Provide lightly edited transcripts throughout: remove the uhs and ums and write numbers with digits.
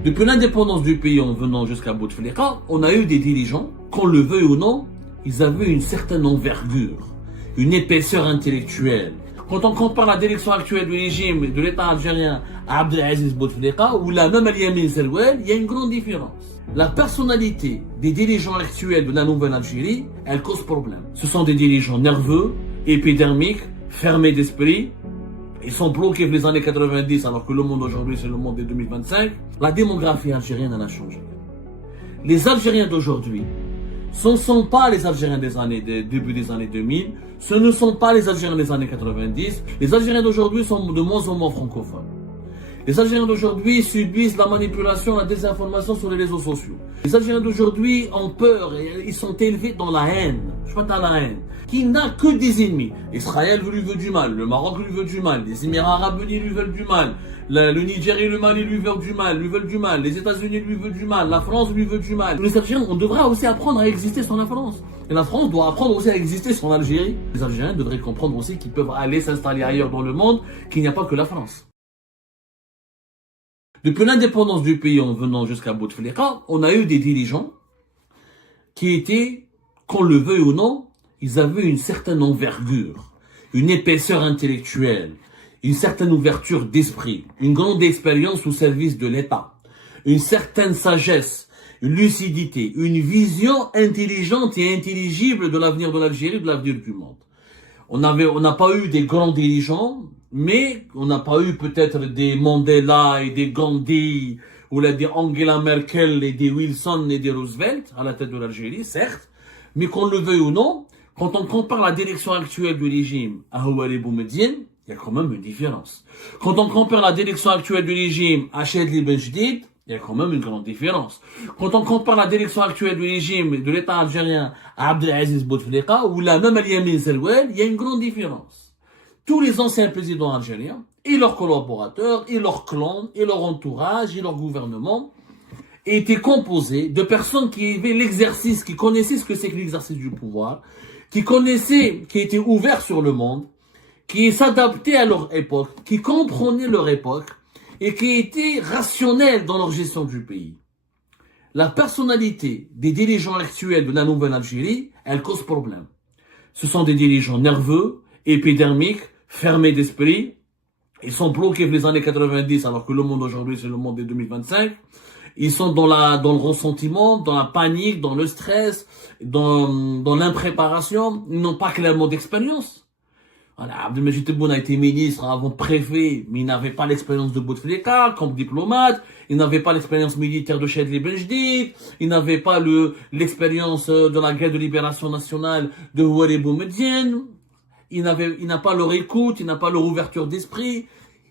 Depuis l'indépendance du pays en venant jusqu'à Bouteflika, on a eu des dirigeants, qu'on le veuille ou non, ils avaient une certaine envergure, une épaisseur intellectuelle. Quand on compare la direction actuelle du régime de l'État algérien à Abdelaziz Bouteflika ou la même Yamin Zerouel, il y a une grande différence. La personnalité des dirigeants actuels de la nouvelle Algérie, elle cause problème. Ce sont des dirigeants nerveux, épidermiques, fermés d'esprit. Ils sont bloqués dans les années 90 alors que le monde aujourd'hui c'est le monde des 2025. La démographie algérienne elle a changé. Les Algériens d'aujourd'hui, ce ne sont pas les Algériens des début des années 2000, ce ne sont pas les Algériens des années 90. Les Algériens d'aujourd'hui sont de moins en moins francophones. Les Algériens d'aujourd'hui subissent la manipulation, la désinformation sur les réseaux sociaux. Les Algériens d'aujourd'hui ont peur, et ils sont élevés dans la haine. Je parle dans la haine. Qui n'a que des ennemis. Israël lui veut du mal, le Maroc lui veut du mal, les Émirats Arabes Unis lui veulent du mal, le Nigeria et le Mali lui veulent du mal, les États-Unis lui veulent du mal, la France lui veut du mal. Les Algériens, on devrait aussi apprendre à exister sans la France. Et la France doit apprendre aussi à exister sans l'Algérie. Les Algériens devraient comprendre aussi qu'ils peuvent aller s'installer ailleurs dans le monde, qu'il n'y a pas que la France. Depuis l'indépendance du pays en venant jusqu'à Bouteflika, on a eu des dirigeants qui étaient, qu'on le veuille ou non, ils avaient une certaine envergure, une épaisseur intellectuelle, une certaine ouverture d'esprit, une grande expérience au service de l'État, une certaine sagesse, une lucidité, une vision intelligente et intelligible de l'avenir de l'Algérie, de l'avenir du monde. On n'a pas eu des grands dirigeants, mais on n'a pas eu peut-être des Mandela et des Gandhi, ou des Angela Merkel et des Wilson et des Roosevelt à la tête de l'Algérie, certes, mais qu'on le veuille ou non, quand on compare la direction actuelle du régime à Houari Boumediene, il y a quand même une différence. Quand on compare la direction actuelle du régime à Chadli Benjedid, il y a quand même une grande différence. Quand on compare la direction actuelle du régime de l'État algérien à Abdelaziz Bouteflika ou la même Yamin Zerouel, il y a une grande différence. Tous les anciens présidents algériens, et leurs collaborateurs, et leurs clans, et leur entourage, et leur gouvernement, étaient composés de personnes qui avaient l'exercice, qui connaissaient ce que c'est que l'exercice du pouvoir, qui connaissaient, qui étaient ouverts sur le monde, qui s'adaptaient à leur époque, qui comprenaient leur époque, et qui étaient rationnels dans leur gestion du pays. La personnalité des dirigeants actuels de la nouvelle Algérie, elle cause problème. Ce sont des dirigeants nerveux, épidermiques, fermés d'esprit. Ils sont bloqués dans les années 90 alors que le monde aujourd'hui c'est le monde des 2025. Ils sont dans le ressentiment, dans la panique, dans le stress, dans l'impréparation. Ils n'ont pas clairement d'expérience. Voilà, Abdelmajid Tebboune a été ministre, avant préfet, mais il n'avait pas l'expérience de Bouteflika comme diplomate, il n'avait pas l'expérience militaire de Chadli Benjedid, il n'avait pas l'expérience de la guerre de libération nationale de Houari Boumediene, il n'a pas leur écoute, il n'a pas leur ouverture d'esprit.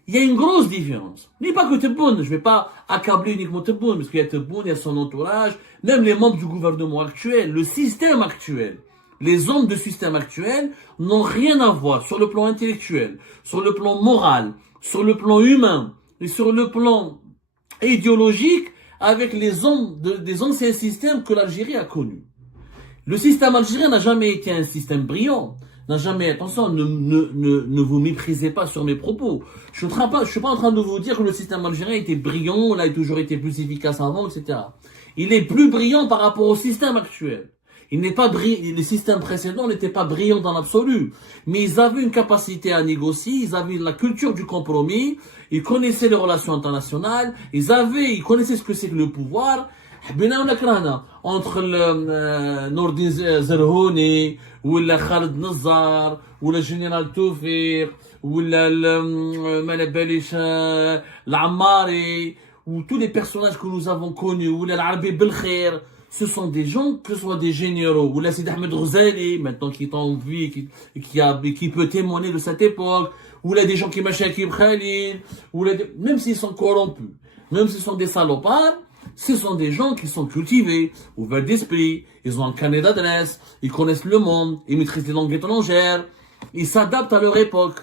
Il y a une grosse différence. N'est pas que Tebboune, je ne vais pas accabler uniquement Tebboune, parce qu'il y a Tebboune, il y a son entourage, même les membres du gouvernement actuel, le système actuel. Les hommes de système actuel n'ont rien à voir sur le plan intellectuel, sur le plan moral, sur le plan humain et sur le plan idéologique avec les hommes des anciens systèmes que l'Algérie a connus. Le système algérien n'a jamais été un système brillant. N'a jamais, attention, ne vous méprisez pas sur mes propos. Je suis pas en train de vous dire que le système algérien était brillant, il a toujours été plus efficace avant, etc. Il est plus brillant par rapport au système actuel. Les systèmes précédents n'étaient pas brillants dans l'absolu, mais ils avaient une capacité à négocier, ils avaient la culture du compromis, ils connaissaient les relations internationales, ils connaissaient ce que c'est que le pouvoir. Entre Nordin Zerhouni, ou le Khaled Nazar, ou le général Toufir, ou l'Ammari, ou tous les personnages que nous avons connus, ou l'Arabi Belkhair, ce sont des gens, que ce soit des généraux, ou la Sidi Ahmed Ghazali, maintenant qui est en vie, qui peut témoigner de cette époque, ou là des gens qui marchent avec Khalil, même s'ils sont corrompus, même s'ils sont des salopards, ce sont des gens qui sont cultivés, ouverts d'esprit, ils ont un carnet d'adresse, ils connaissent le monde, ils maîtrisent les langues étrangères, ils s'adaptent à leur époque,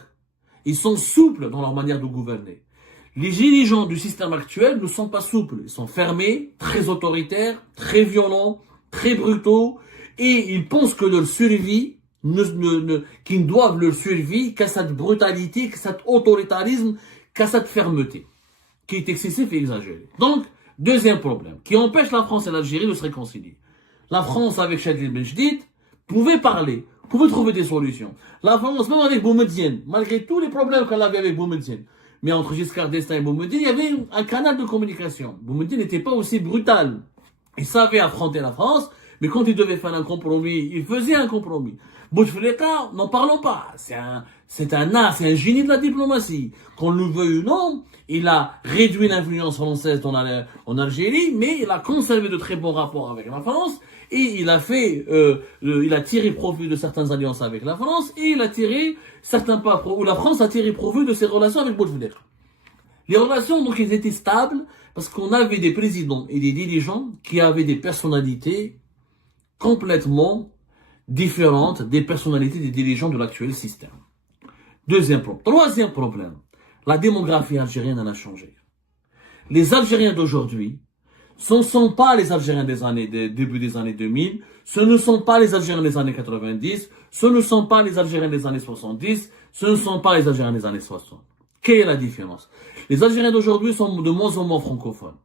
ils sont souples dans leur manière de gouverner. Les dirigeants du système actuel ne sont pas souples, ils sont fermés, très autoritaires, très violents, très brutaux, et ils pensent que leur survie, qu'ils doivent leur survie qu'à cette brutalité, qu'à cet autoritarisme, qu'à cette fermeté, qui est excessif et exagéré. Donc, Deuxième problème, qui empêche la France et l'Algérie de se réconcilier. La France, avec Chadli Benjedid, pouvait parler, pouvait trouver des solutions. La France, même avec Boumedienne, malgré tous les problèmes qu'elle avait avec Boumedienne, mais entre Giscard d'Estaing et Boumedienne, il y avait un canal de communication. Boumedienne n'était pas aussi brutal. Il savait affronter la France, mais quand il devait faire un compromis, il faisait un compromis. Bouteflika, n'en parlons pas. C'est un génie de la diplomatie. Qu'on le veuille ou non, il a réduit l'influence française en Algérie, mais il a conservé de très bons rapports avec la France, et il a tiré profit de certaines alliances avec la France, et il a tiré la France a tiré profit de ses relations avec Bouteflika. Les relations, donc, elles étaient stables, parce qu'on avait des présidents et des dirigeants qui avaient des personnalités complètement différentes des personnalités des dirigeants de l'actuel système. Deuxième problème. Troisième problème. La démographie algérienne, elle a changé. Les Algériens d'aujourd'hui, ce ne sont pas les Algériens début des années 2000, ce ne sont pas les Algériens des années 90, ce ne sont pas les Algériens des années 70, ce ne sont pas les Algériens des années 60. Quelle est la différence? Les Algériens d'aujourd'hui sont de moins en moins francophones.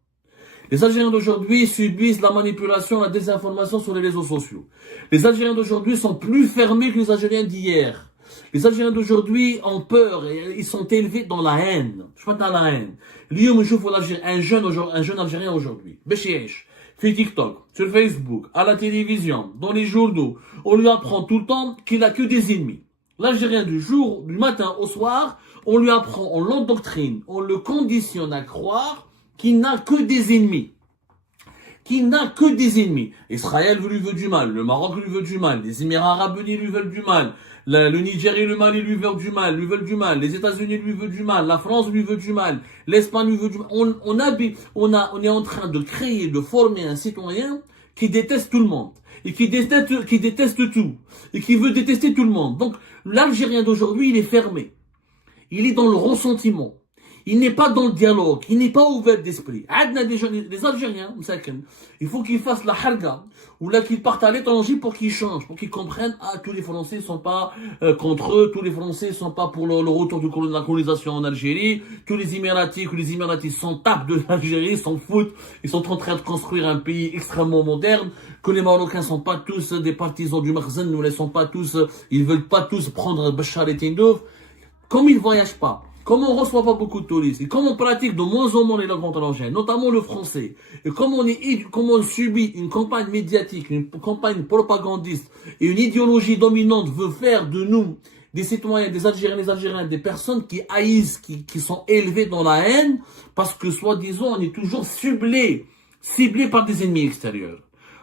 Les Algériens d'aujourd'hui subissent la manipulation, la désinformation sur les réseaux sociaux. Les Algériens d'aujourd'hui sont plus fermés que les Algériens d'hier. Les Algériens d'aujourd'hui ont peur, et ils sont élevés dans la haine. Je parle dans la haine. Un jeune Algérien aujourd'hui, fait TikTok, sur Facebook, à la télévision, dans les journaux, on lui apprend tout le temps qu'il a que des ennemis. L'Algérien du matin au soir, on lui apprend, on l'endoctrine, on le conditionne à croire qu'il n'a que des ennemis. Qu'il n'a que des ennemis. Israël lui veut du mal, le Maroc lui veut du mal, les Émirats Arabes Unis lui veulent du mal, le Niger et le Mali lui veulent du mal, les États-Unis lui veulent du mal, la France lui veut du mal, l'Espagne lui veut du mal. On est en train de créer, de former un citoyen qui déteste tout le monde, et qui déteste tout, et qui veut détester tout le monde. Donc, l'Algérien d'aujourd'hui, il est fermé. Il est dans le ressentiment. Il n'est pas dans le dialogue. Il n'est pas ouvert d'esprit. Les Algériens, il faut qu'ils fassent la harga, ou là qu'ils partent à l'étranger pour qu'ils changent, pour qu'ils comprennent, tous les Français sont pas contre eux, tous les Français sont pas pour le retour de la colonisation en Algérie, tous les Émiratis s'en tapent de l'Algérie, s'en foutent, ils sont en train de construire un pays extrêmement moderne, que les Marocains sont pas tous des partisans du Makhzen, nous les sont pas tous, ils veulent pas tous prendre Bachar et Tindouf. Comme ils ne voyagent pas, comme on ne reçoit pas beaucoup de touristes, et comme on pratique de moins en moins les langues étrangères, notamment le français, et comme on subit une campagne médiatique, une campagne propagandiste, et une idéologie dominante veut faire de nous des citoyens, des Algériens, des personnes qui haïssent, qui sont élevées dans la haine, parce que soi-disant on est toujours ciblé par des ennemis extérieurs.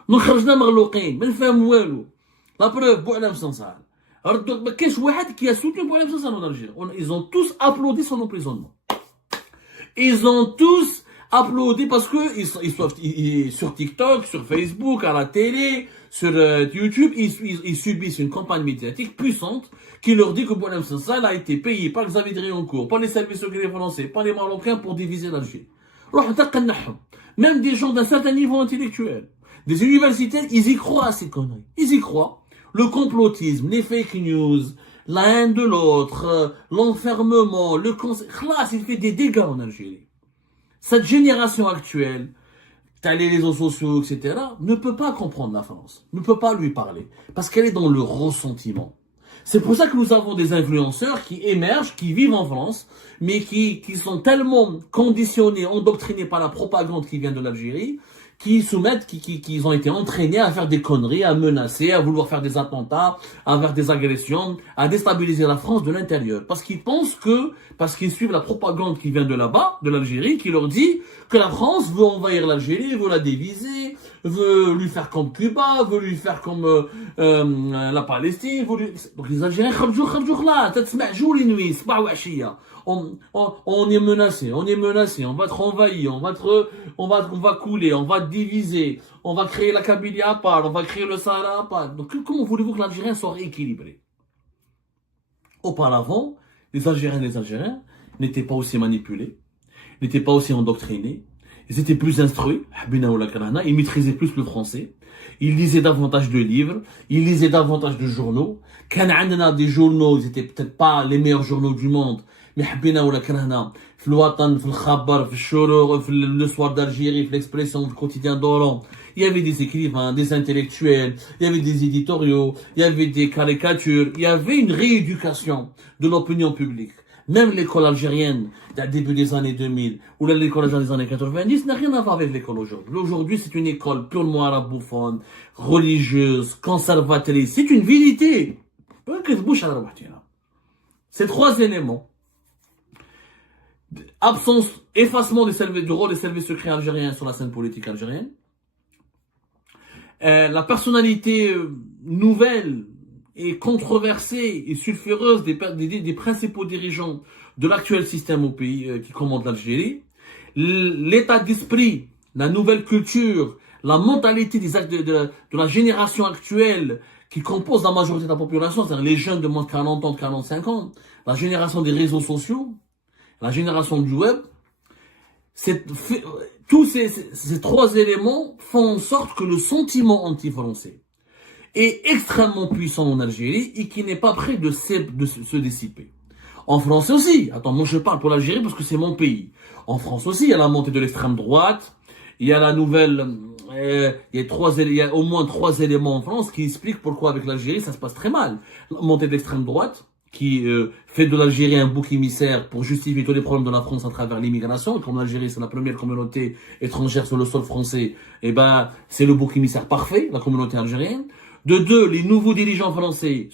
Nous خرجنا مغلوقين, ما نفهم والو. La preuve, Boualem Sansal. Ils ont tous applaudi son emprisonnement. Ils ont tous applaudi parce que sur TikTok, sur Facebook, à la télé, sur YouTube, ils subissent une campagne médiatique puissante qui leur dit que Boualem Sansal a été payé par Xavier Driancourt, par les services secrets français, par les Marocains pour diviser l'Algérie. Même des gens d'un certain niveau intellectuel, des universitaires, ils y croient à ces conneries. Ils y croient. Le complotisme, les fake news, la haine de l'autre, l'enfermement, il fait des dégâts en Algérie. Cette génération actuelle, les réseaux sociaux, etc., ne peut pas comprendre la France, ne peut pas lui parler, parce qu'elle est dans le ressentiment. C'est pour ça que nous avons des influenceurs qui émergent, qui vivent en France, mais qui sont tellement conditionnés, endoctrinés par la propagande qui vient de l'Algérie, qui ont été entraînés à faire des conneries, à menacer, à vouloir faire des attentats, à faire des agressions, à déstabiliser la France de l'intérieur. Parce qu'ils suivent la propagande qui vient de là-bas, de l'Algérie, qui leur dit que la France veut envahir l'Algérie, veut la diviser, veut lui faire comme Cuba, veut lui faire comme la Palestine. Donc les Algériens, on est menacé, on va être envahi, on va couler, on va diviser, on va créer la Kabylie à part, on va créer le Sahara à part. Donc comment voulez-vous que l'Algérien soit rééquilibré? Auparavant, les Algériens n'étaient pas aussi manipulés, n'étaient pas aussi endoctrinés, ils étaient plus instruits, ils maîtrisaient plus le français, ils lisaient davantage de livres, ils lisaient davantage de journaux. Des journaux, ils étaient peut-être pas les meilleurs journaux du monde, mais حبينا ولا كرهنا في الوطن في الخبر في الشروق في le soir d'Algérie في l'expression du quotidien d'Oran. Il y avait des écrivains, des intellectuels, il y avait des éditoriaux, il y avait des caricatures, il y avait une rééducation de l'opinion publique. Même l'école algérienne, au début des années 2000, ou l'école algérienne des années 90, n'a rien à voir avec l'école aujourd'hui. Aujourd'hui, c'est une école purement arabophone, religieuse, conservatrice. C'est une vérité. Ces trois éléments, absence, effacement du rôle des services secrets algériens sur la scène politique algérienne, la personnalité nouvelle et controversée et sulfureuse des principaux dirigeants de l'actuel système au pays qui commande l'Algérie, l'état d'esprit, la nouvelle culture, la mentalité de la génération actuelle qui compose la majorité de la population, c'est-à-dire les jeunes de moins de 40 ans, de 45 ans, la génération des réseaux sociaux, la génération du web, tous ces trois éléments font en sorte que le sentiment anti-français est extrêmement puissant en Algérie et qui n'est pas prêt de se dissiper. En France aussi, attends, moi je parle pour l'Algérie parce que c'est mon pays. En France aussi, il y a la montée de l'extrême droite, il y a la nouvelle, il y a au moins trois éléments en France qui expliquent pourquoi avec l'Algérie ça se passe très mal. La montée de l'extrême droite, qui fait de l'Algérie un bouc émissaire pour justifier tous les problèmes de la France à travers l'immigration. Et comme l'Algérie, c'est la première communauté étrangère sur le sol français, et ben, c'est le bouc émissaire parfait, la communauté algérienne. De deux, les nouveaux dirigeants français,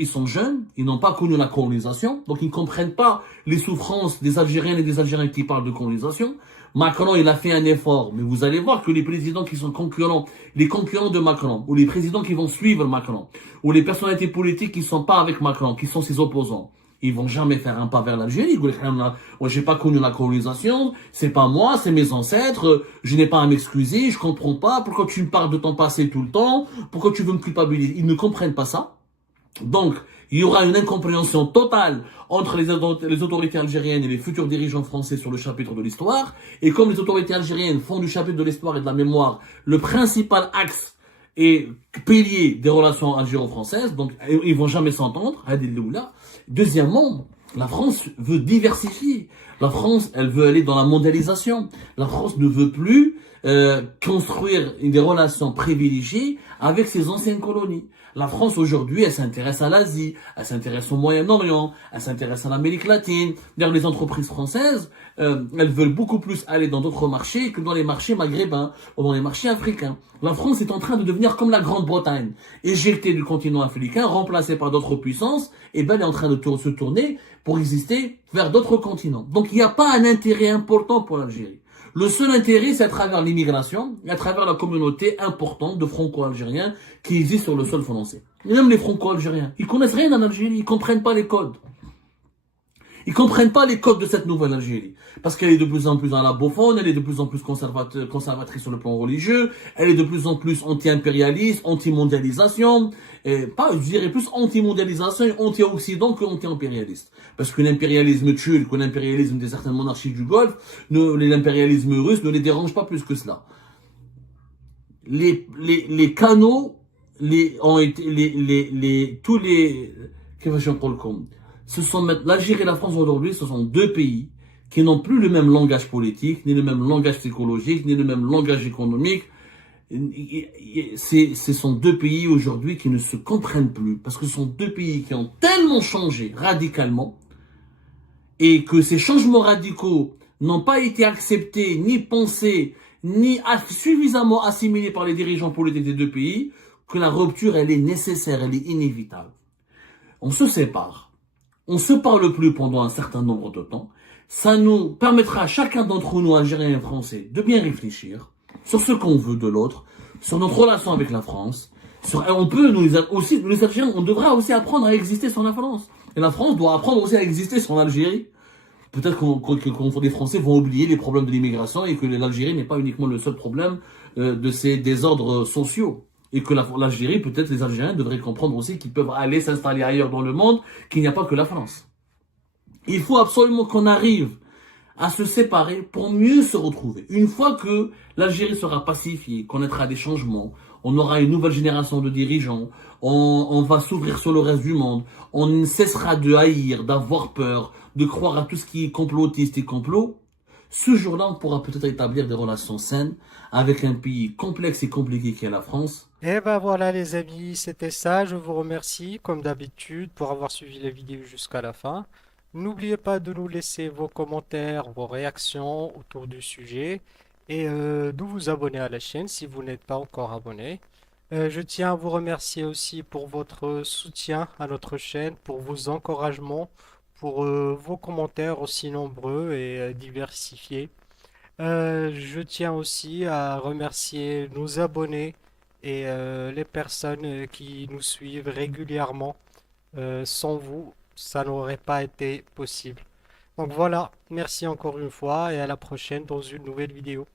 ils sont jeunes, ils n'ont pas connu la colonisation, donc ils ne comprennent pas les souffrances des Algériennes et des Algériens qui parlent de colonisation. Macron, il a fait un effort, mais vous allez voir que les présidents qui sont concurrents, les concurrents de Macron, ou les présidents qui vont suivre Macron, ou les personnalités politiques qui ne sont pas avec Macron, qui sont ses opposants, ils vont jamais faire un pas vers l'Algérie. Moi, j'ai pas connu la colonisation, c'est pas moi, c'est mes ancêtres, je n'ai pas à m'excuser, je comprends pas, pourquoi tu me parles de ton passé tout le temps, pourquoi tu veux me culpabiliser. Ils ne comprennent pas ça. Donc, il y aura une incompréhension totale entre les autorités algériennes et les futurs dirigeants français sur le chapitre de l'histoire. Et comme les autorités algériennes font du chapitre de l'histoire et de la mémoire le principal axe et pilier des relations algéro-françaises, donc ils vont jamais s'entendre. Deuxièmement, la France veut diversifier. La France, elle veut aller dans la mondialisation. La France ne veut plus construire des relations privilégiées avec ses anciennes colonies. La France aujourd'hui, elle s'intéresse à l'Asie, elle s'intéresse au Moyen-Orient, elle s'intéresse à l'Amérique latine. D'ailleurs, les entreprises françaises, elles veulent beaucoup plus aller dans d'autres marchés que dans les marchés maghrébins ou dans les marchés africains. La France est en train de devenir comme la Grande-Bretagne, éjectée du continent africain, remplacée par d'autres puissances, et ben elle est en train de se tourner pour exister vers d'autres continents. Donc il n'y a pas un intérêt important pour l'Algérie. Le seul intérêt, c'est à travers l'immigration, à travers la communauté importante de franco-algériens qui existe sur le sol français. Et même les franco-algériens, ils connaissent rien en Algérie, ils comprennent pas les codes. Ils comprennent pas les codes de cette nouvelle Algérie. Parce qu'elle est de plus en plus arabophone, elle est de plus en plus conservatrice sur le plan religieux, elle est de plus en plus anti-impérialiste, anti-mondialisation, et pas, je dirais plus anti-mondialisation et anti-occident que anti-impérialiste. Parce que l'impérialisme turc, que l'impérialisme des certaines monarchies du Golfe, l'impérialisme russe ne les dérange pas plus que cela. Les canaux, tous les, l'Algérie et la France aujourd'hui, ce sont deux pays qui n'ont plus le même langage politique, ni le même langage psychologique, ni le même langage économique. Ce sont deux pays aujourd'hui qui ne se comprennent plus, parce que ce sont deux pays qui ont tellement changé radicalement, et que ces changements radicaux n'ont pas été acceptés, ni pensés, ni suffisamment assimilés par les dirigeants politiques des deux pays, que la rupture, elle est nécessaire, elle est inévitable. On se sépare. On se parle plus pendant un certain nombre de temps. Ça nous permettra à chacun d'entre nous, Algériens et Français, de bien réfléchir sur ce qu'on veut de l'autre, sur notre relation avec la France. On peut, nous les Algériens, on devra aussi apprendre à exister sans la France. Et la France doit apprendre aussi à exister sans l'Algérie. Peut-être que les Français vont oublier les problèmes de l'immigration et que l'Algérie n'est pas uniquement le seul problème de ces désordres sociaux. Et que l'Algérie, peut-être les Algériens devraient comprendre aussi qu'ils peuvent aller s'installer ailleurs dans le monde, qu'il n'y a pas que la France. Il faut absolument qu'on arrive à se séparer pour mieux se retrouver. Une fois que l'Algérie sera pacifiée, connaîtra des changements, on aura une nouvelle génération de dirigeants, on va s'ouvrir sur le reste du monde, on ne cessera de haïr, d'avoir peur, de croire à tout ce qui est complotiste et complot, ce jour-là, on pourra peut-être établir des relations saines avec un pays complexe et compliqué qui est la France. Et ben voilà les amis, c'était ça. Je vous remercie comme d'habitude pour avoir suivi la vidéo jusqu'à la fin. N'oubliez pas de nous laisser vos commentaires, vos réactions autour du sujet et de vous abonner à la chaîne si vous n'êtes pas encore abonné. Je tiens à vous remercier aussi pour votre soutien à notre chaîne, pour vos encouragements, pour vos commentaires aussi nombreux et diversifiés. Je tiens aussi à remercier nos abonnés et les personnes qui nous suivent régulièrement. Sans vous, ça n'aurait pas été possible. Donc voilà, merci encore une fois et à la prochaine dans une nouvelle vidéo.